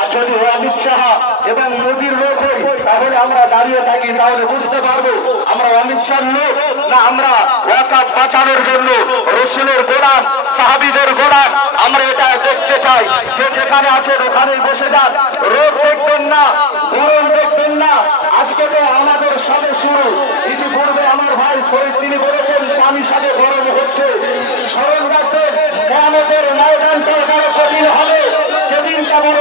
আর যদি অমিত শাহ এবং মোদির লোক হই তাহলে আমরা দাঁড়িয়ে থাকি, তাহলে বুঝতে পারবো আমরা অমিত শাহর লোক না আমরা ওয়াকাফ বাঁচানোর জন্য রসুলের গোলাম, সাহাবীদের গোলাম। আমরা এটা দেখতে চাই। যে যেখানে আছেন ওখানেই বসে যান, রোগ দেখবেন না, গরম দেখবেন না। আজকে তো আমাদের সবে শুরু। ইতিপূর্বে আমার ভাই ফরিদ তিনি বলেছেন পানি সাথে গরম হচ্ছে। স্মরণ রাখবেন কিয়ামতের ময়দানটা বড় কঠিন হবে, যেদিন কেমন